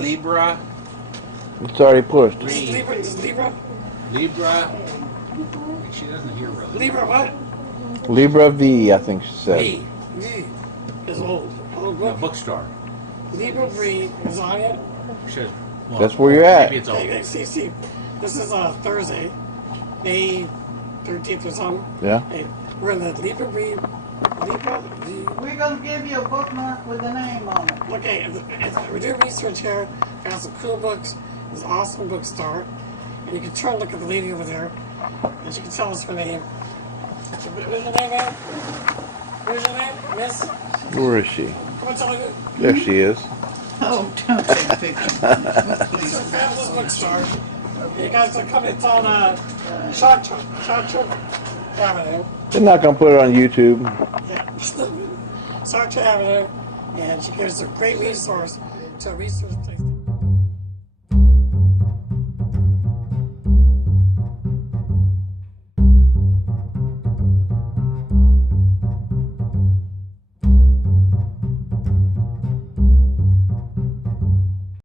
Libra. It's already pushed. Libra. She doesn't hear really. Libra what? Libra V, I think she said. V is old book. A bookstore. Librarie is on it. Well, That's where you're at. Maybe it's old. Okay, see, this is Thursday, May 13th or something. Yeah. Hey, we're in the Librarie. We're going to give you a bookmark with the name on it. Okay, we're doing research here. Found some cool books. It's an awesome bookstore. And you can turn and look at the lady over there. And she can tell us her name. What's your name, man? What's your name, miss? Where is she? Come on, tell me. There she is. Oh, don't take pictures. It's a fabulous bookstore. You guys can come. It's on Chartres Avenue. They're not going to put it on YouTube. Yeah. Chartres Avenue. And she gives a great resource to a resource place.